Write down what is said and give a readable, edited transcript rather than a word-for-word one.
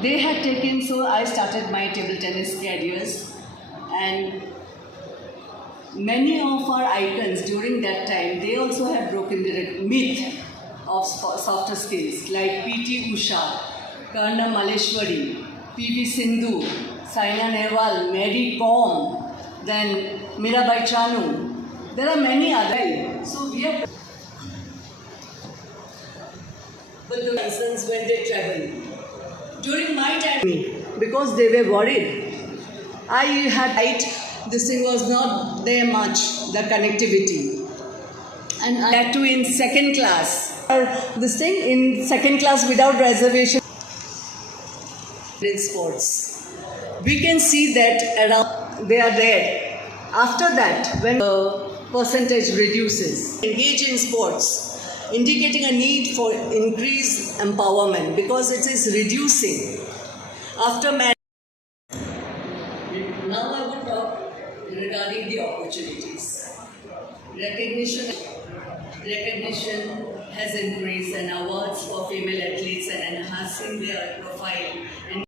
they had taken, so I started my table tennis careers, and many of our icons during that time, they also have broken the myth of softer skills like P.T. Usha, Karna Maleshwari, P.V. Sindhu, Saina Nehwal, Mary Kom, then Mirabai Chanu. There are many others. So we have. But the reasons when they travel. During my time, because they were worried, I had height. This thing was not there much, the connectivity. And I had to in second class. This thing in second class without reservation. In sports, we can see that around they are there. After that, when the percentage reduces, engage in sports, indicating a need for increased empowerment because it is reducing. After man, now I will talk regarding the opportunities. Recognition has increased and awards for female athletes and enhancing their profile. And